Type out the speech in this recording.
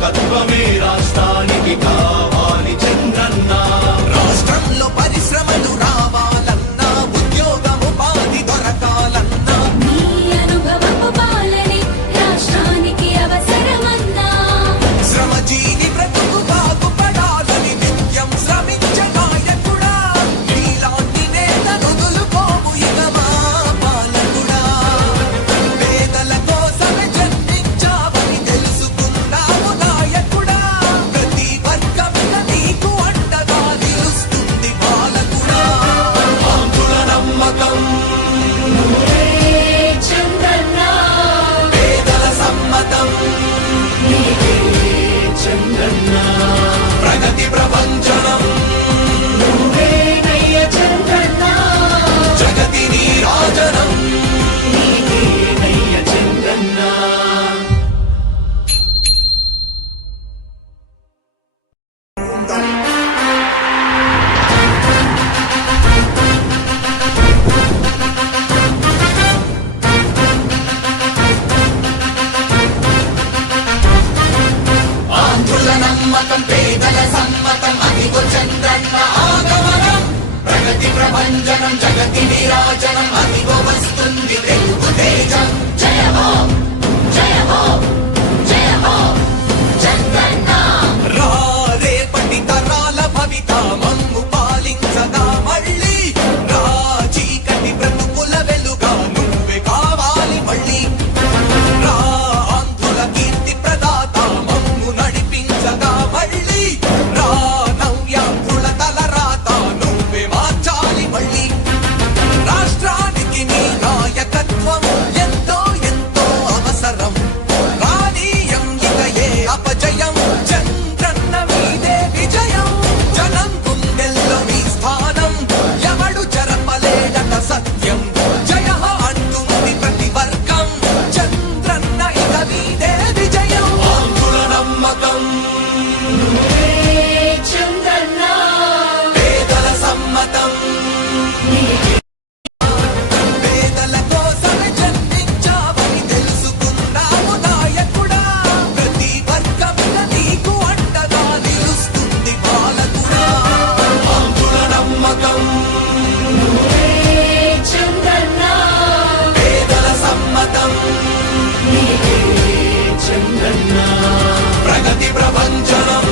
నాయకత్వమే రాష్ట్రానికి కావాలి చంద్రన్న. రాష్ట్రంలో పరిశ్రమలు రావాలన్నా, ఉద్యోగం ఉపాధి దొరకాలన్నా, నీ అనుభవపు పాలనే రాష్ట్రానికి అవసరమన్నా. శ్రమజీవి బ్రతుకు బాగుపడాలని నిత్యం శ్రమించే నాయకుడా, నీలాంటి నేతను వదులుకోము ఇక మా పాలకుడా. పేదల కోసమే జన్మించావని తెలుసుకున్నావు నాయకుడా, ప్రతి వర్గంలో నీకు అండగా నిలుస్తుంది పాలకుడా. ఆంధ్రుల నమ్మకం చంద్రన్న పేదల సమ్మతం నీకే చంద్రన్న. ప్రగతి ప్రభంజనం నువ్వేనయ్య చంద్రన్న జగతి నీరాజనం. నీకేనయ్య చంద్రన్న. ఆంధ్రుల నమ్మకం పేదల సమ్మతం అదిగో చంద్రన్న ఆగమనం. ప్రగతి ప్రభంజనం జగతి నీరాజనం అదిగో వస్తుంది తెలుగు తేజం. జయ హో జయ హో జయ హో చంద్రన్న. రా రేపటి తరాల భవిత మమ్ము పాలించగా మళ్ళీ, రా చీకటి బ్రతుకుల వెలుగా నువ్వే కావాలి మళ్ళీ. రా ఆంధ్రుల కీర్తి ప్రదాత మమ్ము నడిపించగా మళ్ళీ, రా నవ్యాంధ్రుల తలరాత నువ్వే మార్చాలి మళ్ళీ. రాష్ట్రానికి నీ నాయకత్వం ఎంతో ఎంతో అవసరం. రానీయం ఇక ఏ అపజయం, చంద్రన్న మీదే విజయం. జనం గుండెల్లో మీ స్థానం ఎవడు జరపలేడట సత్యం. జయ హో అంటుంది ప్రతి వర్గం, చంద్రన్న ఇక మీదే విజయం. ఆంధ్రుల నమ్మకం చంద్రన్న పేదల సమ్మతం పేదల కోసమే జన్మించావని తెలుసుకున్నావు నాయకుడా, ప్రతి వర్గంలో నీకు అండగా నిలుస్తుంది పాలకుడా. ఆంధ్రుల నమ్మకం చంద్రన్న పేదల సమ్మతం నీకే చంద్రన్న. ప్రగతి ప్రభంజనం